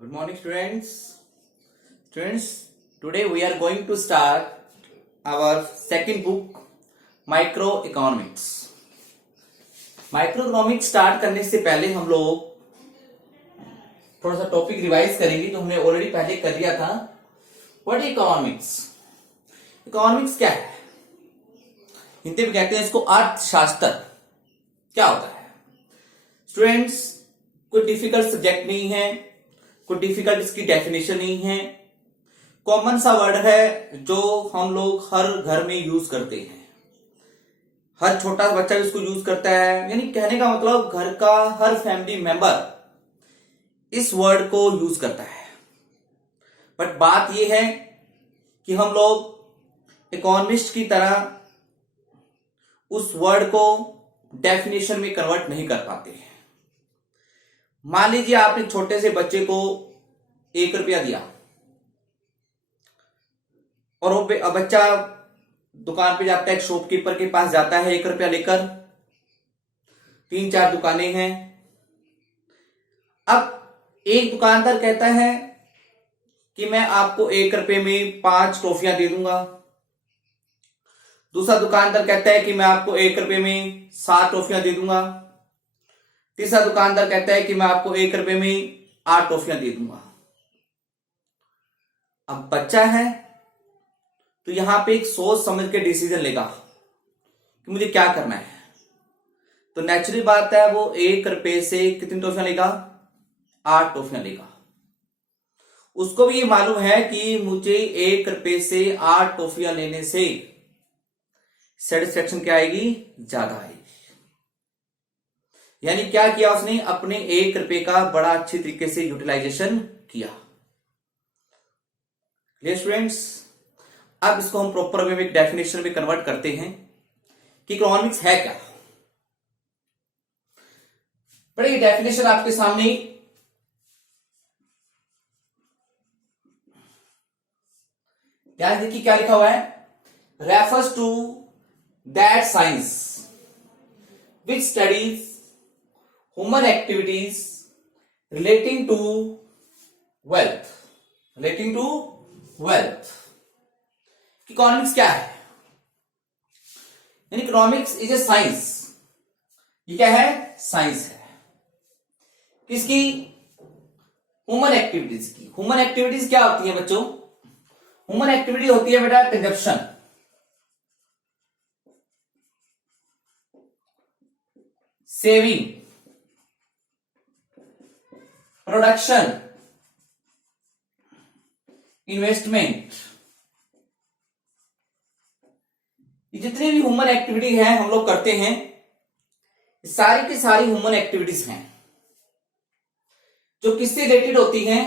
Good morning, students. Today we are going to start our second book, Microeconomics. Microeconomics start करने से पहले हम लोग थोड़ा सा टॉपिक रिवाइज करेंगे जो हमने ऑलरेडी पहले कर लिया था. What economics? इकोनॉमिक्स क्या है? हिंदी में कहते हैं इसको अर्थशास्त्र. क्या होता है? स्टूडेंट्स, कोई डिफिकल्ट सब्जेक्ट नहीं है, कोई डिफिकल्ट इसकी डेफिनेशन नहीं है. कॉमन सा वर्ड है जो हम लोग हर घर में यूज करते हैं. हर छोटा बच्चा इसको यूज करता है. यानी कहने का मतलब घर का हर फैमिली मेंबर इस वर्ड को यूज करता है. बट बात यह है कि हम लोग इकोनॉमिस्ट की तरह उस वर्ड को डेफिनेशन में कन्वर्ट नहीं कर पाते हैं. मान लीजिए आपने छोटे से बच्चे को 1 रुपया दिया और वो बच्चा दुकान पे जाता है, एक शॉपकीपर के पास जाता है 1 रुपया लेकर. 3-4 दुकानें हैं. अब एक दुकानदार कहता है कि मैं आपको 1 रुपये में 5 टॉफियां दे दूंगा. दूसरा दुकानदार कहता है कि मैं आपको 1 रुपये में 7 टॉफियां दे दूंगा. तीसरा दुकानदार कहता है कि मैं आपको 1 रुपये में 8 टॉफियां दे दूंगा. अब बच्चा है तो यहां पे एक सोच समझ के डिसीजन लेगा कि मुझे क्या करना है. तो नेचुरली बात है वो 1 रुपये से कितनी टॉफियां लेगा? 8 टॉफियां लेगा. उसको भी ये मालूम है कि मुझे 1 रुपये से 8 टॉफियां लेने से सेटिस्फेक्शन क्या आएगी? ज्यादा आएगी. यानी क्या किया उसने? अपने 1 रुपये का बड़ा अच्छी तरीके से यूटिलाइजेशन किया. Clear students? अब इसको हम प्रॉपर वे में एक डेफिनेशन में कन्वर्ट करते हैं कि इकोनॉमिक्स है क्या. बड़े ये डेफिनेशन आपके सामने ध्यान देखिए क्या लिखा हुआ है. Refers to that science which studies human activities relating to wealth. Economics क्या है? यानी इकोनॉमिक्स इज ए साइंस. ये क्या है? साइंस है. किसकी? ह्यूमन एक्टिविटीज की. ह्यूमन एक्टिविटीज क्या होती है बच्चों? ह्यूमन एक्टिविटी होती है बेटा कंजप्शन, सेविंग, प्रोडक्शन, इन्वेस्टमेंट. ये जितनी भी ह्यूमन एक्टिविटी है हम लोग करते हैं, सारी की सारी ह्यूमन एक्टिविटीज हैं जो किससे रिलेटेड होती हैं?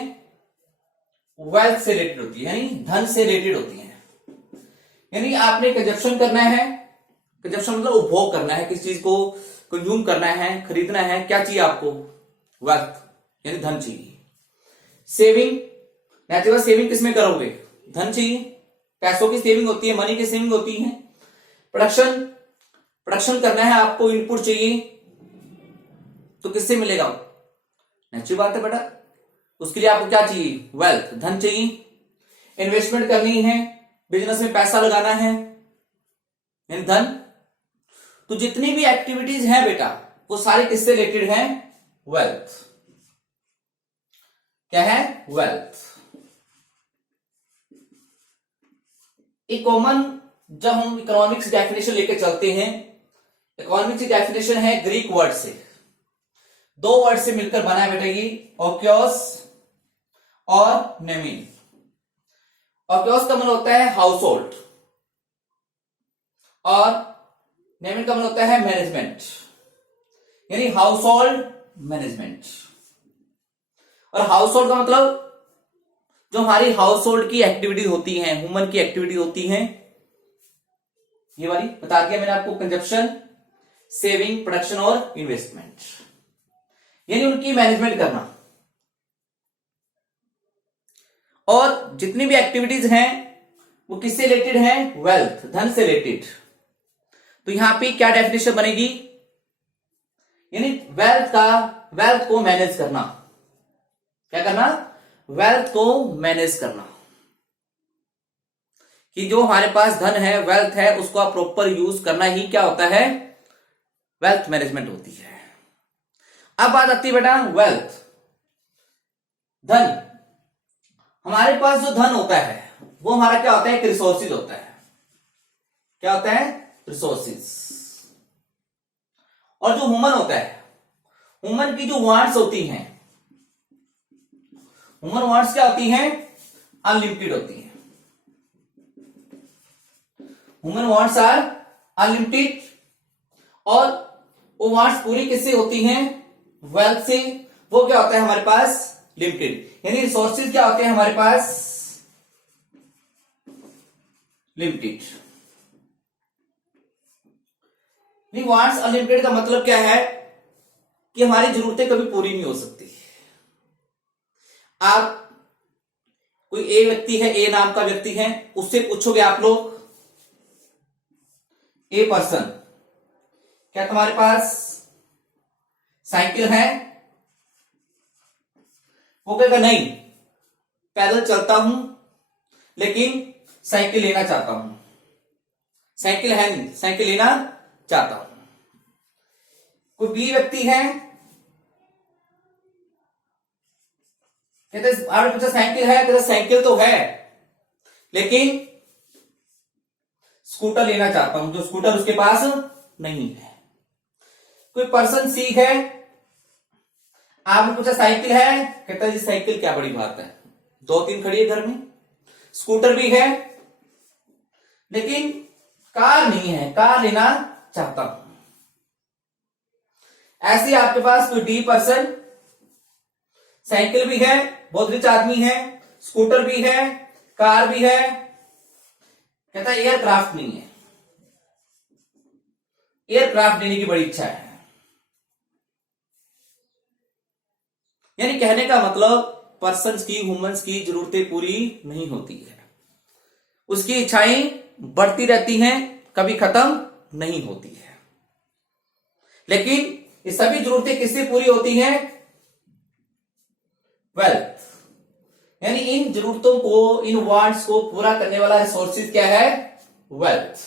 वेल्थ से रिलेटेड होती है, यानी धन से रिलेटेड होती है. यानी आपने कंजप्शन करना है. कंजप्शन मतलब उपभोग करना है, किसी चीज को कंज्यूम करना है, खरीदना है. क्या चाहिए आपको? वेल्थ यानी धन चाहिए. सेविंग, नेचुरल सेविंग किसमें करोगे? धन चाहिए. पैसों की सेविंग होती है, मनी की सेविंग होती है. प्रोडक्शन करना है आपको, इनपुट चाहिए. तो किससे मिलेगा? नेचुरल बात है बेटा. उसके लिए आपको क्या चाहिए? वेल्थ, धन चाहिए. इन्वेस्टमेंट करनी है, बिजनेस में पैसा लगाना है, यानी धन. तो जितनी भी एक्टिविटीज हैं बेटा वो सारी किससे रिलेटेड हैं? वेल्थ. क्या है? वेल्थ. एक कॉमन जब हम इकोनॉमिक्स डेफिनेशन लेके चलते हैं, इकोनॉमिक्स की डेफिनेशन है ग्रीक वर्ड से. 2 वर्ड से मिलकर बना है बेटा ये, ओक्योस और नेमिन. ओक्योस का मतलब होता है हाउस होल्ड और नेमिन का मतलब होता है मैनेजमेंट, यानी हाउस होल्ड मैनेजमेंट. और हाउस होल्ड का मतलब जो हमारी हाउस होल्ड की एक्टिविटी होती है, ह्यूमन की एक्टिविटी होती है, ये वाली बता दिया मैंने आपको. कंजप्शन, सेविंग, प्रोडक्शन और इन्वेस्टमेंट, यानी उनकी मैनेजमेंट करना. और जितनी भी एक्टिविटीज हैं वो किससे रिलेटेड हैं? वेल्थ, धन से रिलेटेड. तो यहां पे क्या डेफिनेशन बनेगी? यानी वेल्थ को मैनेज करना. क्या करना? वेल्थ को मैनेज करना, कि जो हमारे पास धन है, वेल्थ है, उसको आप प्रॉपर यूज करना ही क्या होता है, वेल्थ मैनेजमेंट होती है। अब बात आती है बेटा वेल्थ, धन। हमारे पास जो धन होता है वो हमारा क्या होता है, एक रिसोर्सिस होता है। क्या होता है, रिसोर्सिस। और जो ह्यूमन होता है, ह्यूमन की जो वांट्स होती हैं, ह्यूमन वांट्स क्या होती हैं, अनलिमिटेड होती हैं। ह्यूमन वांट्स आर अनलिमिटेड, और वो वांट्स पूरी किससे होती हैं, वेल्थ से। वो क्या होता है हमारे पास, लिमिटेड। यानी रिसोर्सेज क्या होते हैं हमारे पास, लिमिटेड। वांट्स अनलिमिटेड का मतलब क्या है कि हमारी जरूरतें कभी पूरी नहीं हो सकती। आप कोई ए व्यक्ति है, ए नाम का व्यक्ति है, उससे पूछोगे आप लोग, ए पर्सन, क्या तुम्हारे पास साइकिल है? वो कहेगा नहीं, पैदल चलता हूं लेकिन साइकिल लेना चाहता हूं। साइकिल है नहीं, साइकिल लेना चाहता हूं। कोई बी व्यक्ति है, कहते आपने पूछा साइकिल है, कहते साइकिल तो है लेकिन स्कूटर लेना चाहता हूं, जो स्कूटर उसके पास नहीं है। कोई पर्सन सी है, आपने पूछा साइकिल है, कहता है जी साइकिल क्या बड़ी बात है, 2-3 खड़ी है घर में। स्कूटर भी है लेकिन कार नहीं है, कार लेना चाहता हूं। ऐसे आपके पास कोई डी पर्सन, साइकिल भी है, बहुत रिच आदमी है, स्कूटर भी है, कार भी है, कहता है एयरक्राफ्ट नहीं है, एयरक्राफ्ट लेने की बड़ी इच्छा है। यानी कहने का मतलब पर्सन्स की, ह्यूमंस की जरूरतें पूरी नहीं होती है, उसकी इच्छाएं बढ़ती रहती हैं, कभी खत्म नहीं होती है। लेकिन ये सभी जरूरतें किससे पूरी होती हैं, वेल्थ। यानी इन जरूरतों को, इन वांट्स को पूरा करने वाला रिसोर्सेज क्या है, वेल्थ।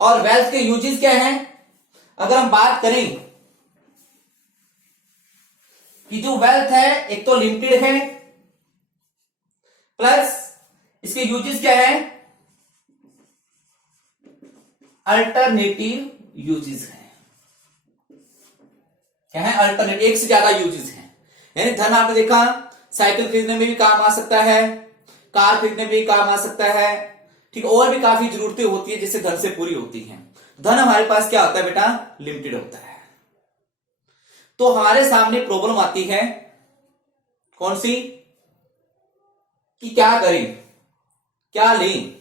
और वेल्थ के यूजेस क्या हैं, अगर हम बात करें कि जो वेल्थ है एक तो लिमिटेड है, प्लस इसके यूजेस क्या है, अल्टरनेटिव यूजेस है। क्या है, अल्टरनेटिव, एक से ज्यादा यूजेस हैं। यानी धन आपने देखा साइकिल खरीदने में भी काम आ सकता है, कार खरीदने में भी काम आ सकता है, ठीक। और भी काफी जरूरतें होती है जिससे धन से पूरी होती हैं। धन हमारे पास क्या होता है बेटा, लिमिटेड होता है। तो हमारे सामने प्रॉब्लम आती है कौन सी, कि क्या करें, क्या लें।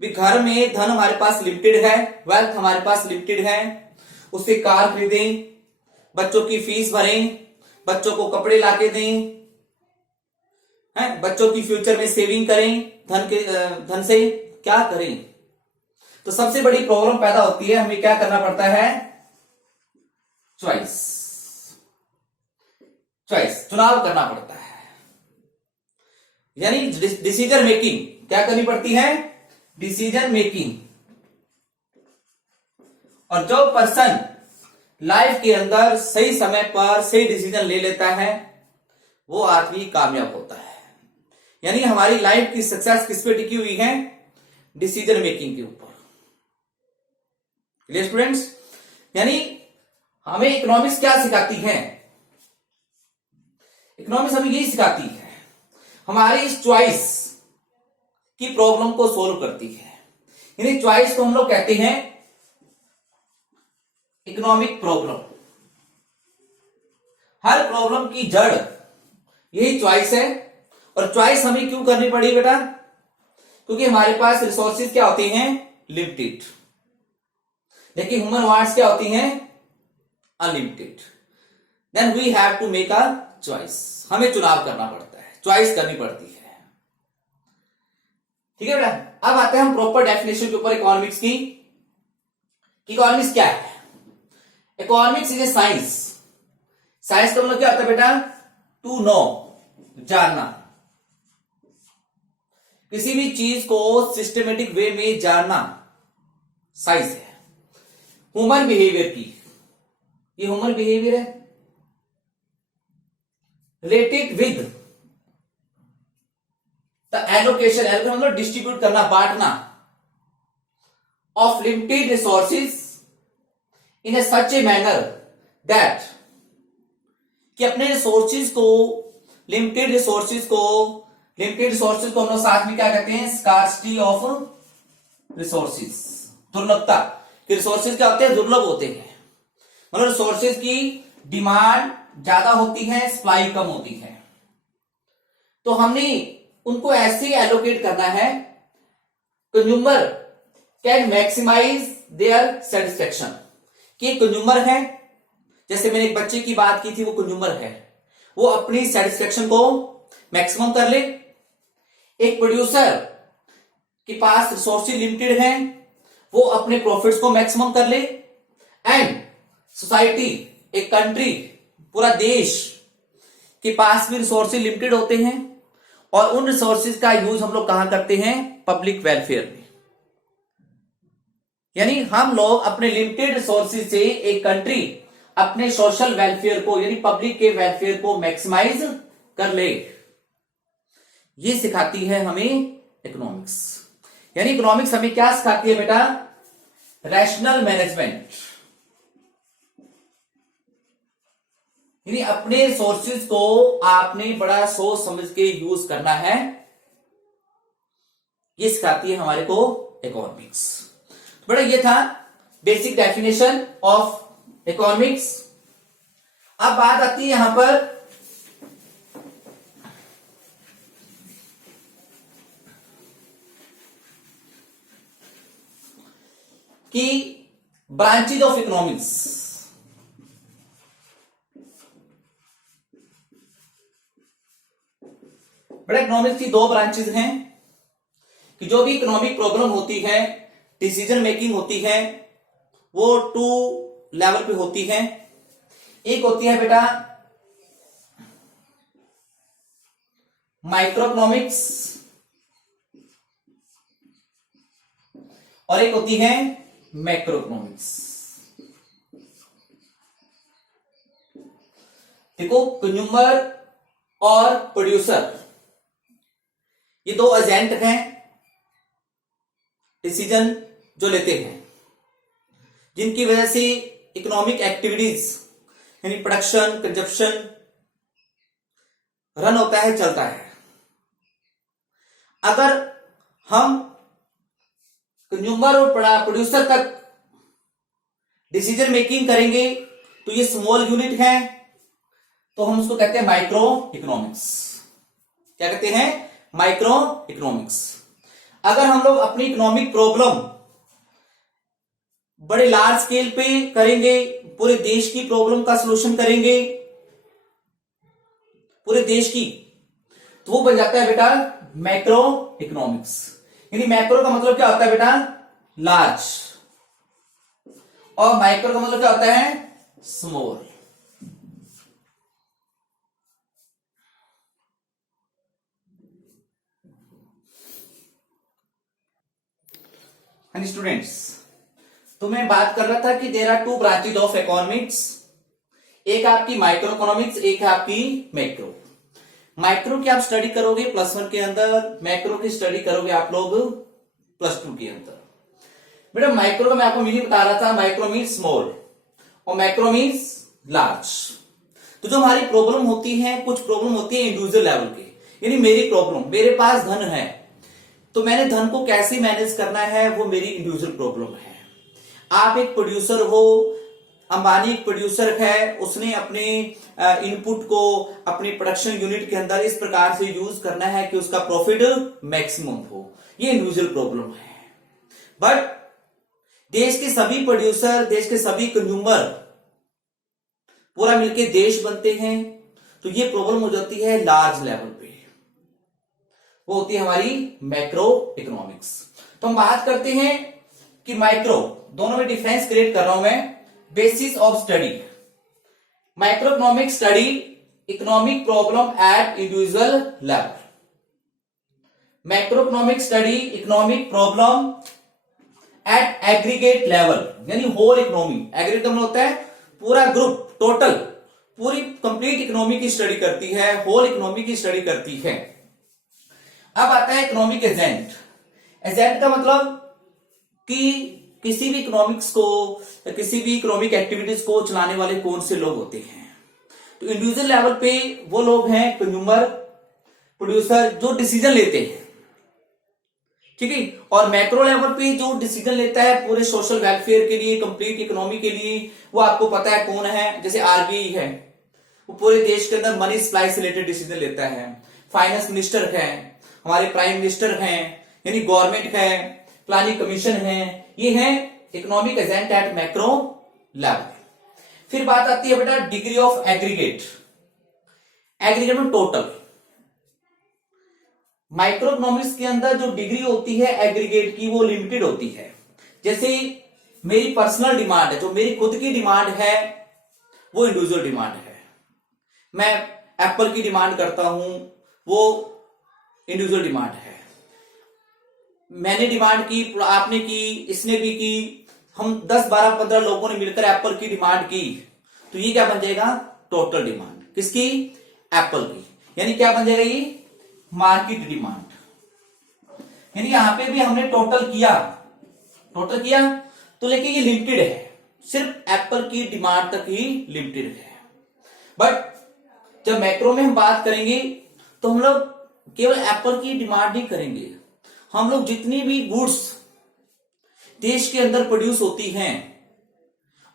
घर में धन हमारे पास लिमिटेड है, वेल्थ हमारे पास लिमिटेड है, उससे कार खरीदें, बच्चों की फीस भरें, बच्चों को कपड़े लाके दें, हैं, बच्चों की फ्यूचर में सेविंग करें, धन से क्या करें। तो सबसे बड़ी प्रॉब्लम पैदा होती है, हमें क्या करना पड़ता है, चॉइस, चुनाव करना पड़ता है। यानी डिसीजन मेकिंग क्या करनी पड़ती है, डिसीजन मेकिंग। और जो पर्सन लाइफ के अंदर सही समय पर सही डिसीजन ले लेता है वो आदमी कामयाब होता है। यानी हमारी लाइफ की सक्सेस किस पे टिकी हुई है, डिसीजन मेकिंग के ऊपर। Clear students. यानी हमें इकोनॉमिक्स क्या सिखाती है, इकोनॉमिक्स हमें यही सिखाती है, हमारी इस चॉइस की प्रॉब्लम को सोल्व करती है। यानी चॉइस को हम लोग कहते हैं इकोनॉमिक प्रॉब्लम। हर प्रॉब्लम की जड़ यही चॉइस है। और चॉइस हमें क्यों करनी पड़ी बेटा, क्योंकि हमारे पास रिसोर्सेज क्या होती हैं, लिमिटेड, लेकिन ह्यूमन वांट्स क्या होती हैं, unlimited. Then we have to make a choice, हमें चुनाव करना पड़ता है, चॉइस करनी पड़ती है। ठीक है बेटा। अब आते हैं हम प्रॉपर डेफिनेशन के ऊपर इकोनॉमिक्स की। इकोनॉमिक्स क्या है, economics is a science. Science का मतलब क्या होता है बेटा, टू नो, जानना, किसी भी चीज को सिस्टमेटिक वे में जानना साइंस है। ह्यूमन बिहेवियर की, ये ह्यूमन बिहेवियर है। Related with the allocation, allocation मतलब डिस्ट्रीब्यूट करना, बांटना, of limited resources in A such a manner that, कि अपने रिसोर्सेज को, लिमिटेड रिसोर्सेज को हम लोग साथ में क्या कहते हैं, स्कार्सिटी ऑफ रिसोर्सेज, दुर्लभता, कि रिसोर्सेज क्या होते हैं, दुर्लभ होते हैं, मतलब रिसोर्सेज की डिमांड ज्यादा होती है, सप्लाई कम होती है। तो हमने उनको ऐसे एलोकेट करना है, consumer can maximise their satisfaction, कि कंज्यूमर है, जैसे मैंने एक बच्चे की बात की थी, वो कंज्यूमर है, वो अपनी सेटिस्फेक्शन को मैक्सिमम कर ले। एक प्रोड्यूसर के पास रिसोर्सेज लिमिटेड हैं, वो अपने प्रॉफिट्स को मैक्सिमम कर ले। एंड सोसाइटी, एक कंट्री, पूरा देश के पास भी रिसोर्सेज लिमिटेड होते हैं, और उन रिसोर्सेज का यूज हम लोग कहां करते हैं, पब्लिक वेलफेयर में। यानी हम लोग अपने लिमिटेड रिसोर्सेज से एक कंट्री अपने सोशल वेलफेयर को, यानी पब्लिक के वेलफेयर को मैक्सिमाइज कर ले। ये सिखाती है हमें इकोनॉमिक्स। यानी इकोनॉमिक्स हमें क्या सिखाती है बेटा, रैशनल मैनेजमेंट, यानी अपने रिसोर्सेज को आपने बड़ा सोच समझ के यूज करना है, ये सिखाती है हमारे को इकोनॉमिक्स। तो बेटा ये था बेसिक डेफिनेशन ऑफ इकोनॉमिक्स। अब बात आती है यहां पर कि ब्रांचेज ऑफ इकोनॉमिक्स। बड़ा इकोनॉमिक्स की दो ब्रांचेज हैं, कि जो भी इकोनॉमिक प्रॉब्लम होती है, डिसीजन मेकिंग होती है, वो टू लेवल पे होती है। एक होती है बेटा माइक्रो इकोनॉमिक्स, और एक होती है मैक्रो इकोनॉमिक्स। देखो, कंज्यूमर और प्रोड्यूसर, ये दो एजेंट हैं डिसीजन जो लेते हैं, जिनकी वजह से इकोनॉमिक एक्टिविटीज यानी प्रोडक्शन, कंजप्शन रन होता है, चलता है। अगर हम कंज्यूमर और प्रोड्यूसर तक डिसीजन मेकिंग करेंगे तो ये स्मॉल यूनिट है, तो हम उसको कहते हैं माइक्रो इकोनॉमिक्स। क्या कहते हैं, माइक्रो इकोनॉमिक्स। अगर हम लोग अपनी इकोनॉमिक प्रॉब्लम बड़े लार्ज स्केल पे करेंगे, पूरे देश की प्रॉब्लम का सलूशन करेंगे, पूरे देश की, तो वो बन जाता है बेटा मैक्रो इकोनॉमिक्स। यानी मैक्रो का मतलब क्या होता है बेटा, लार्ज, और माइक्रो का मतलब क्या होता है, स्मॉल। हाँ स्टूडेंट्स, तो मैं बात कर रहा था कि there are two branches of economics, एक आपकी माइक्रो इकोनॉमिक्स, एक है आपकी मैक्रो। माइक्रो की आप स्टडी करोगे +1 के अंदर, मैक्रो की स्टडी करोगे आप लोग +2 के अंदर। बेटा माइक्रो का मैं आपको मीनिंग बता रहा था, माइक्रो मीन्स स्मॉल और मैक्रो मीन्स लार्ज। तो जो हमारी प्रॉब्लम होती है, कुछ प्रॉब्लम होती है इंडिविजुअल लेवल की, यानी मेरी प्रॉब्लम, मेरे पास धन है तो मैंने धन को कैसे मैनेज करना है, वो मेरी इंडिविजुअल प्रॉब्लम है। आप एक प्रोड्यूसर हो, अंबानी एक प्रोड्यूसर है, उसने अपने इनपुट को अपने प्रोडक्शन यूनिट के अंदर इस प्रकार से यूज करना है कि उसका प्रॉफिट मैक्सिमम हो, ये इंडिविजुअल प्रॉब्लम है। बट देश के सभी प्रोड्यूसर, देश के सभी कंज्यूमर पूरा मिलके देश बनते हैं, तो ये प्रॉब्लम हो जाती है लार्ज लेवल पे, वो होती है हमारी मैक्रो इकोनॉमिक्स। तो हम बात करते हैं कि माइक्रो, दोनों में डिफरेंस क्रिएट कर रहा हूं मैं। Basis of study, micro economic study economic problem at individual level. Macro economic study economic problem at aggregate level, यानी होल इकोनॉमी। एग्रीगेट मतलब होता है पूरा ग्रुप, टोटल, पूरी कंप्लीट इकोनॉमी की स्टडी करती है, होल इकोनॉमी की स्टडी करती है। अब आता है इकोनॉमिक एजेंट। एजेंट का मतलब कि किसी भी इकोनॉमिक्स को, किसी भी इकोनॉमिक एक्टिविटीज को चलाने वाले कौन से लोग होते हैं। तो इंडिविजुअल लेवल पे वो लोग हैं कंज्यूमर, प्रोड्यूसर, जो डिसीजन लेते हैं, ठीक है। और मैक्रो लेवल पे जो डिसीजन लेता है पूरे सोशल वेलफेयर के लिए, कंप्लीट इकोनॉमी के लिए, वो आपको पता है कौन है। जैसे आरबीआई है, वो पूरे देश के अंदर मनी सप्लाई से रिलेटेड डिसीजन लेता है। फाइनेंस मिनिस्टर है, हमारे प्राइम मिनिस्टर हैं, यानी गवर्नमेंट है, प्लानिंग कमीशन है, ये है economic agent at macro level. फिर बात आती है बेटा डिग्री ऑफ एग्रीगेट। एग्रीगेट में टोटल। माइक्रो इकोनॉमिक्स के अंदर जो डिग्री होती है एग्रीगेट की, वो लिमिटेड होती है। जैसे मेरी पर्सनल डिमांड है, जो मेरी खुद की डिमांड है, वो इंडिविजुअल डिमांड है। मैं एप्पल की डिमांड करता हूं, वो इंडिविजुअल डिमांड है। मैंने डिमांड की, आपने की, इसने भी की, हम 10, 12, 15 लोगों ने मिलकर एप्पल की डिमांड की, तो ये क्या बन जाएगा? Total demand. किसकी? एप्पल की। यानी क्या बन जाएगा? ये मार्केट डिमांड। यानी यहां पे भी हमने टोटल किया, तो लेकिन ये लिमिटेड है, सिर्फ एप्पल की डिमांड तक ही लिमिटेड है। बट जब मैक्रो में हम बात करेंगे तो हम लोग केवल एप्पल की डिमांड नहीं करेंगे, हम लोग जितनी भी गुड्स देश के अंदर प्रोड्यूस होती हैं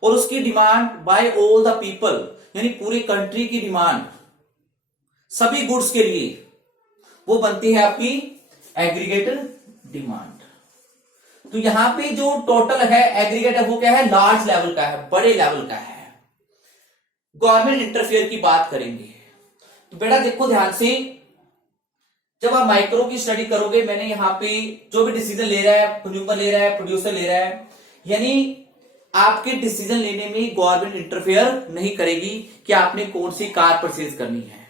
और उसकी demand by all the people, यानी पूरी कंट्री की डिमांड सभी गुड्स के लिए, वो बनती है आपकी एग्रीगेटेड डिमांड। तो यहां पे जो टोटल है एग्रीगेट है, वो क्या है? लार्ज लेवल का है, बड़े लेवल का है। गवर्नमेंट इंटरफेयर की बात करेंगे तो बेटा देखो ध्यान से, जब आप माइक्रो की स्टडी करोगे, मैंने यहां पे जो भी डिसीजन ले रहा है, कंज्यूमर ले रहा है, प्रोड्यूसर ले रहा है, यानी आपके डिसीजन लेने में गवर्नमेंट इंटरफेयर नहीं करेगी कि आपने कौन सी कार परचेज करनी है,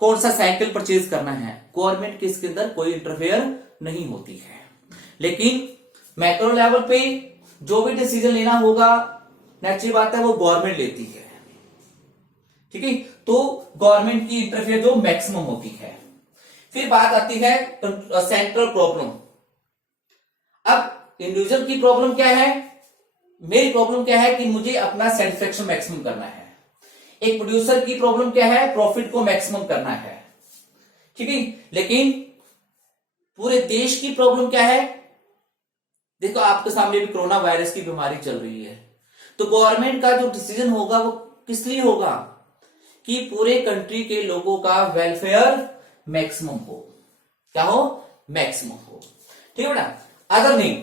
कौन सा साइकिल परचेज करना है। गवर्नमेंट के इसके अंदर कोई इंटरफेयर नहीं होती है। लेकिन मैक्रो लेवल पे जो भी डिसीजन लेना होगा, नेचुरल बात है, वो गवर्नमेंट लेती है, ठीक है। तो गवर्नमेंट की इंटरफेयर जो मैक्सिमम होती है। फिर बात आती है सेंट्रल प्रॉब्लम। अब इंडिविजुअल की प्रॉब्लम क्या है? मेरी प्रॉब्लम क्या है कि मुझे अपना सेटिस्फेक्शन मैक्सिमम करना है। एक प्रोड्यूसर की प्रॉब्लम क्या है? प्रॉफिट को मैक्सिमम करना है, ठीक है। लेकिन पूरे देश की प्रॉब्लम क्या है? देखो आपके सामने भी कोरोना वायरस की बीमारी चल रही है, तो गवर्नमेंट का जो डिसीजन होगा वो किस लिए होगा? कि पूरे कंट्री के लोगों का वेलफेयर मैक्सिमम हो। क्या हो? मैक्सिमम हो, ठीक है बेटा। अदर नहीं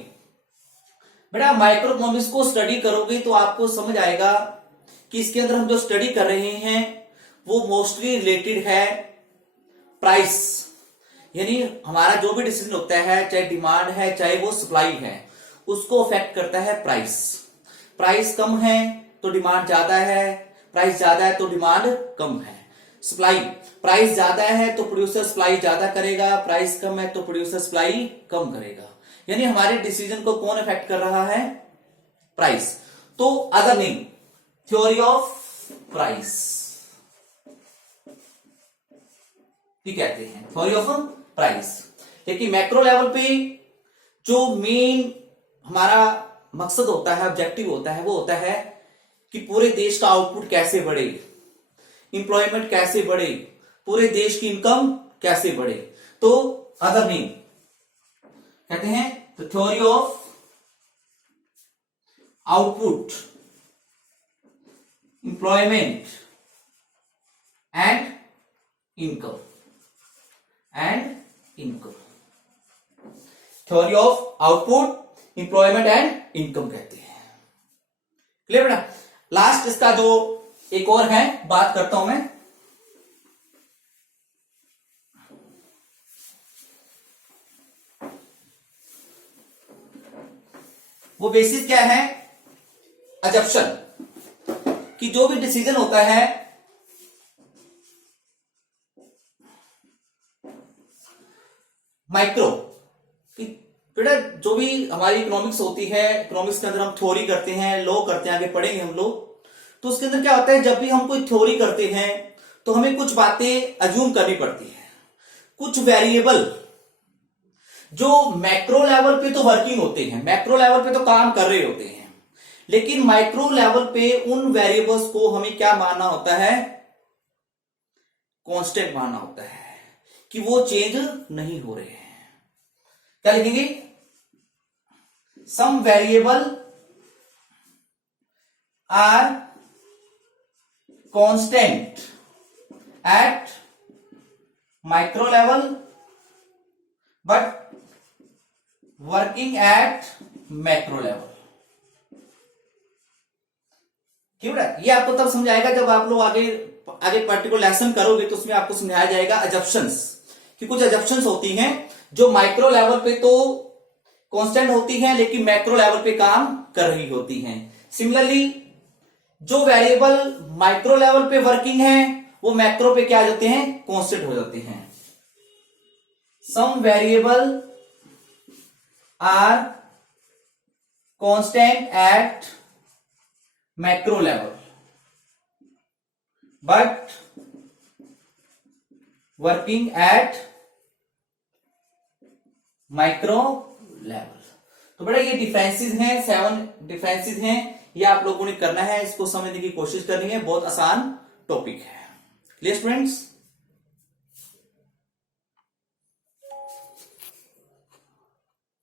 बेटा, माइक्रो इकोनॉमिक्स को स्टडी करोगे तो आपको समझ आएगा कि इसके अंदर हम जो स्टडी कर रहे हैं वो मोस्टली रिलेटेड है प्राइस, यानी हमारा जो भी डिसीजन होता है, चाहे डिमांड है चाहे वो सप्लाई है, उसको अफेक्ट करता है प्राइस। प्राइस कम है तो डिमांड ज्यादा है, प्राइस ज्यादा है तो डिमांड कम है। सप्लाई, प्राइस ज्यादा है तो प्रोड्यूसर सप्लाई ज्यादा करेगा, प्राइस कम है तो प्रोड्यूसर सप्लाई कम करेगा। यानी हमारे डिसीजन को कौन अफेक्ट कर रहा है? प्राइस। तो other name theory of price भी कहते हैं, थ्योरी ऑफ प्राइस। लेकिन मैक्रो लेवल पे जो मेन हमारा मकसद होता है, ऑब्जेक्टिव होता है, वो होता है कि पूरे देश का आउटपुट कैसे बढ़े, इंप्लॉयमेंट कैसे बढ़े, पूरे देश की इनकम कैसे बढ़े। तो अदर नेम कहते हैं the theory of output, employment and income, theory of output, employment and income कहते हैं। क्लियर बेटा? लास्ट इसका जो एक और है बात करता हूं मैं, वो बेसिस क्या है? अजप्शन, कि जो भी डिसीजन होता है माइक्रो, कि बेटा जो भी हमारी इकोनॉमिक्स होती है, इकोनॉमिक्स के अंदर हम थ्योरी करते हैं, लॉ करते हैं, आगे पढ़ेंगे हम लोग, तो उसके अंदर क्या होता है, जब भी हम कोई थ्योरी करते हैं तो हमें कुछ बातें अज्यूम करनी पड़ती है, कुछ वेरिएबल जो मैक्रो लेवल पे तो वर्किंग होते हैं, मैक्रो लेवल पे तो काम कर रहे होते हैं, लेकिन माइक्रो लेवल पे उन वेरिएबल्स को हमें क्या मानना होता है, कांस्टेंट मानना होता है, कि वो चेंज नहीं हो रहे हैं। क्या लिखेंगे, some variable are constant at micro level but working at macro level. ठीक है, ये आपको तब समझाएगा जब आप लोग आगे आगे पर्टिकुलर लेसन करोगे, तो उसमें आपको समझाया जाएगा अजप्शंस, कि कुछ अजप्शंस होती हैं जो माइक्रो लेवल पे तो कांस्टेंट होती हैं लेकिन मैक्रो लेवल पे काम कर रही होती हैं। सिमिलरली जो वेरिएबल माइक्रो लेवल पे वर्किंग है वो मैक्रो पे क्या आ जाते हैं, कांस्टेंट हो जाते हैं। Some variable are constant at macro level but working at micro level. तो बेटा ये डिफरेंसेस हैं, 7 डिफरेंसेस हैं, ये आप लोगों ने करना है, इसको समझने की कोशिश करनी है, बहुत आसान टॉपिक है। Clear students?